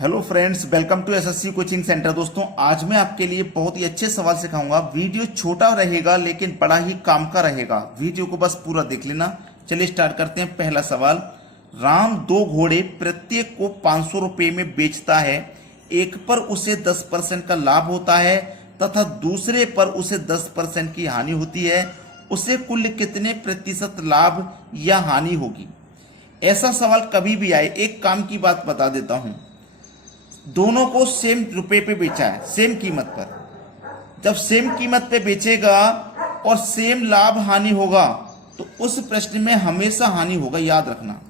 Hello friends, welcome to SSC coaching centre. दोस्तों, आज मैं आपके लिए बहुत ही अच्छे सवाल सिखाऊंगा। वीडियो छोटा रहेगा लेकिन बड़ा ही काम का रहेगा। वीडियो को बस पूरा देख लेना। चलिए स्टार्ट करते हैं। पहला सवाल, राम 2 घोड़े प्रत्येक को 500 रुपये में बेचता है। एक पर उसे 10% का लाभ होता है तथा दूसरे पर उसे 10% की हानि होती है। उसे कुल कितने प्रतिशत लाभ या हानि होगी? ऐसा सवाल कभी भी आए, एक काम की बात बता देता हूं। दोनों को सेम रुपए पे बेचा है, सेम कीमत पर। जब सेम कीमत पे बेचेगा और सेम लाभ हानि होगा तो उस प्रश्न में हमेशा हानि होगा। याद रखना,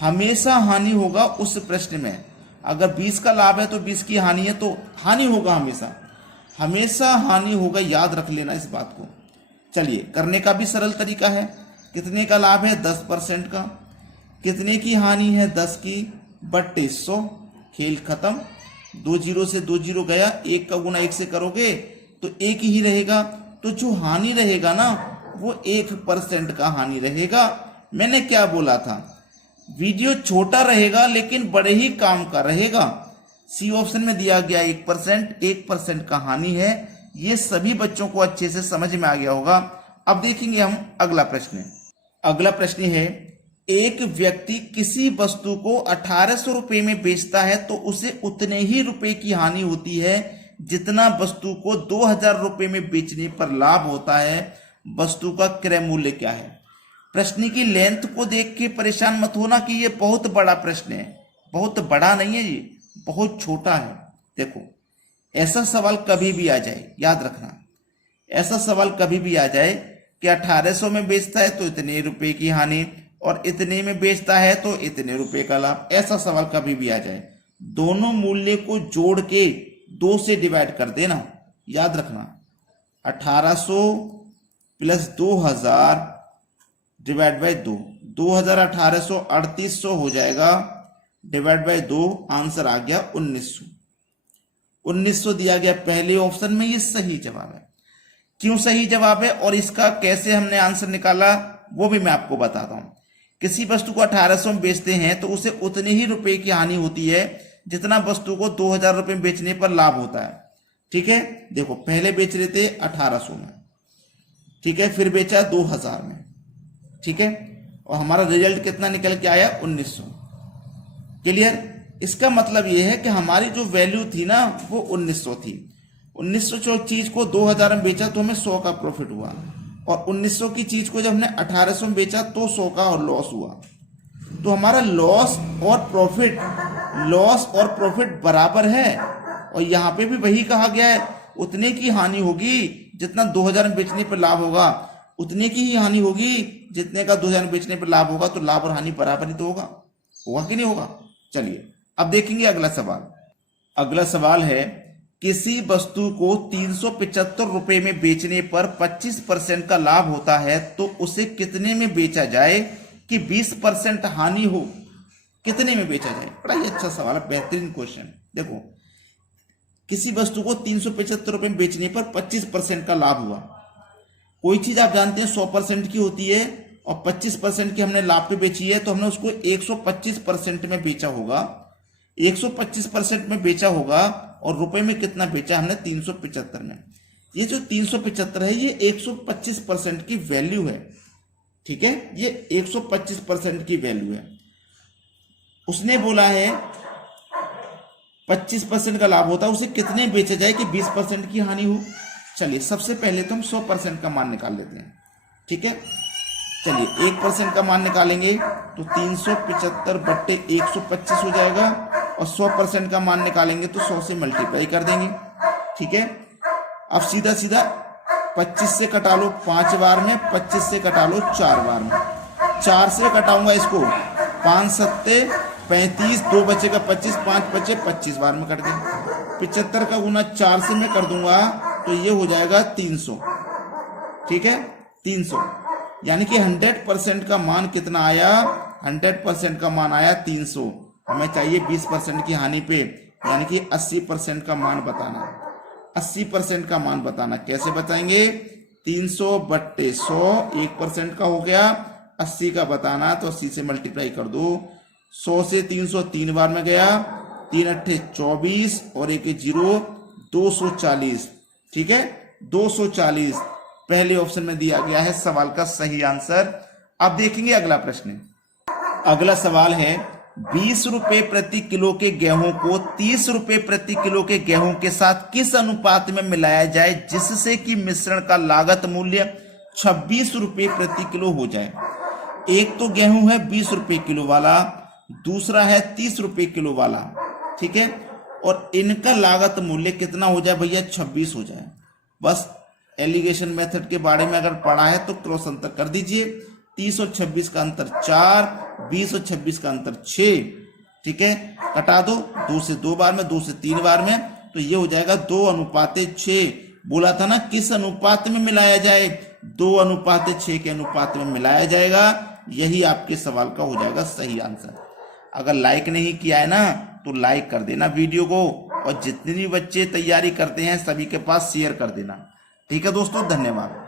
हमेशा हानि होगा उस प्रश्न में। अगर 20 का लाभ है तो 20 की हानि है तो हानि होगा। हमेशा हमेशा हानि होगा, याद रख लेना इस बात को। चलिए, करने का भी सरल तरीका है। कितने का लाभ है? 10% का। कितने की हानि है? 10 की, बट्टे 100। खेल खत्म। 2 जीरो से 2 जीरो गया। 1 का गुना 1 से करोगे तो 1 ही रहेगा। तो जो हानि रहेगा ना, वो 1% का हानि रहेगा। मैंने क्या बोला था? वीडियो छोटा रहेगा लेकिन बड़े ही काम का रहेगा। सी ऑप्शन में दिया गया 1% का हानि है। ये सभी बच्चों को अच्छे से समझ में आ गया होगा। अब देखेंगे हम अगला प्रश्न। अगला प्रश्न है, एक व्यक्ति किसी वस्तु को 1800 रुपये में बेचता है तो उसे उतने ही रुपए की हानि होती है जितना वस्तु को 2000 रुपये में बेचने पर लाभ होता है। वस्तु का क्रय मूल्य क्या है? प्रश्न की लेंथ को देख के परेशान मत होना कि ये बहुत बड़ा प्रश्न है। बहुत बड़ा नहीं है, ये बहुत छोटा है। देखो, ऐसा सवाल कभी भी आ जाए, याद रखना, ऐसा सवाल कभी भी आ जाए कि 1800 में बेचता है तो इतने रुपए की हानि और इतने में बेचता है तो इतने रुपए का लाभ। ऐसा सवाल कभी भी आ जाए, दोनों मूल्य को जोड़ के 2 से डिवाइड कर देना। याद रखना, 1800 प्लस 2000 डिवाइड बाय 2, 2000 1800 3800 हो जाएगा, डिवाइड बाय 2, आंसर आ गया 1900। 1900 दिया गया पहले ऑप्शन में। ये सही जवाब है। क्यों सही जवाब है और इसका कैसे हमने आंसर निकाला वो भी मैं आपको बताता हूं। किसी वस्तु को 1800 में बेचते हैं तो उसे उतने ही रुपए की हानि होती है जितना वस्तु को 2000 रुपये में बेचने पर लाभ होता है। ठीक है, देखो, पहले बेच रहे थे 1800 में, ठीक है, फिर बेचा 2000 में, ठीक है, और हमारा रिजल्ट कितना निकल के आया? 1900। क्लियर? इसका मतलब यह है कि हमारी जो वैल्यू थी ना, वो 1900 थी। 1900 चीज को 2000 में बेचा तो हमें 100 का प्रॉफिट हुआ, और 1900 की चीज को जब हमने 1800 में बेचा तो 100 का और लॉस हुआ। तो हमारा लॉस और प्रॉफिट बराबर है। और यहां पे भी वही कहा गया है, उतने की हानि होगी जितना 2000 में बेचने पर लाभ होगा, उतने की ही हानि होगी जितने का 2000 में बेचने पर लाभ होगा। तो लाभ और हानि बराबर ही तो होगा। होगा कि नहीं होगा? चलिए अब देखेंगे अगला सवाल। अगला सवाल है, किसी वस्तु को 375 रुपये में बेचने पर 25% का लाभ होता है तो उसे कितने में बेचा जाए कि 20% हानि हो? कितने में बेचा जाए? बड़ा ही अच्छा सवाल है, बेहतरीन क्वेश्चन। देखो, किसी वस्तु को 375 रुपये में बेचने पर 25% का लाभ हुआ। कोई चीज आप जानते हैं 100% की होती है और 25% की हमने लाभ पे बेची है तो हमने उसको 125% में बेचा होगा। 125% में बेचा होगा और रुपए में कितना बेचा? हमने 375 में। ये जो 375 है ये 125% की वैल्यू है। ठीक है, ये 125% की वैल्यू है। उसने बोला है 25% का लाभ होता है, उसे कितने बेचा जाए कि 20% की हानि हो? चलिए, सबसे पहले तो हम 100% का मान निकाल लेते हैं। ठीक है, चलिए 1% का मान निकालेंगे तो 375 बट्टे 125 हो जाएगा, और 100% का मान निकालेंगे तो 100 से मल्टीप्लाई कर देंगे। ठीक है, अब सीधा सीधा 25 से कटा लो 5 बार में, 25 से कटा लो 4 बार में। 4 से कटाऊंगा इसको, 5 सत्ते 35, 2 बचेगा 25, 5 बचे 25 बार में कट गए। 75 का गुना 4 से मैं कर दूंगा तो ये हो जाएगा 300। ठीक है, 300, यानी कि 100% का मान कितना आया? 100% का मान आया 300। हमें चाहिए 20% की हानि पे, यानी कि 80% का मान बताना। 80% का मान बताना कैसे बताएंगे? 300 बट्टे 100, 1% का हो गया। 80 का बताना तो 80 से मल्टीप्लाई कर दो। 100 से 300 3 बार में गया, 3 अट्ठे 24 और 1 0 240। ठीक है, 240 पहले ऑप्शन में दिया गया है सवाल का सही आंसर। अब देखेंगे अगला प्रश्न। अगला सवाल है 20 रुपए प्रति किलो के गेहूं को 30 रुपए प्रति किलो के गेहूं के साथ किस अनुपात में मिलाया जाए जिससे कि मिश्रण का लागत मूल्य 26 रुपए प्रति किलो हो जाए। एक तो गेहूं है 20 रुपए किलो वाला, दूसरा है 30 रुपए किलो वाला। ठीक है, और इनका लागत मूल्य कितना हो जाए भैया, 26 हो जाए। बस एलिगेशन मेथड के बारे में अगर पढ़ा है तो क्रॉस अंतर कर दीजिए। 30 और 26 का अंतर 4, 20 और 26 का अंतर 6। ठीक है, कटा दो, 2 से 2 बार में, 2 से 3 बार में, तो ये हो जाएगा 2:6। बोला था ना किस अनुपात में मिलाया जाए, 2:6 के अनुपात में मिलाया जाएगा। यही आपके सवाल का हो जाएगा सही आंसर। अगर लाइक नहीं किया है ना तो लाइक कर देना वीडियो को, और जितने भी बच्चे तैयारी करते हैं सभी के पास शेयर कर देना। ठीक है दोस्तों, धन्यवाद।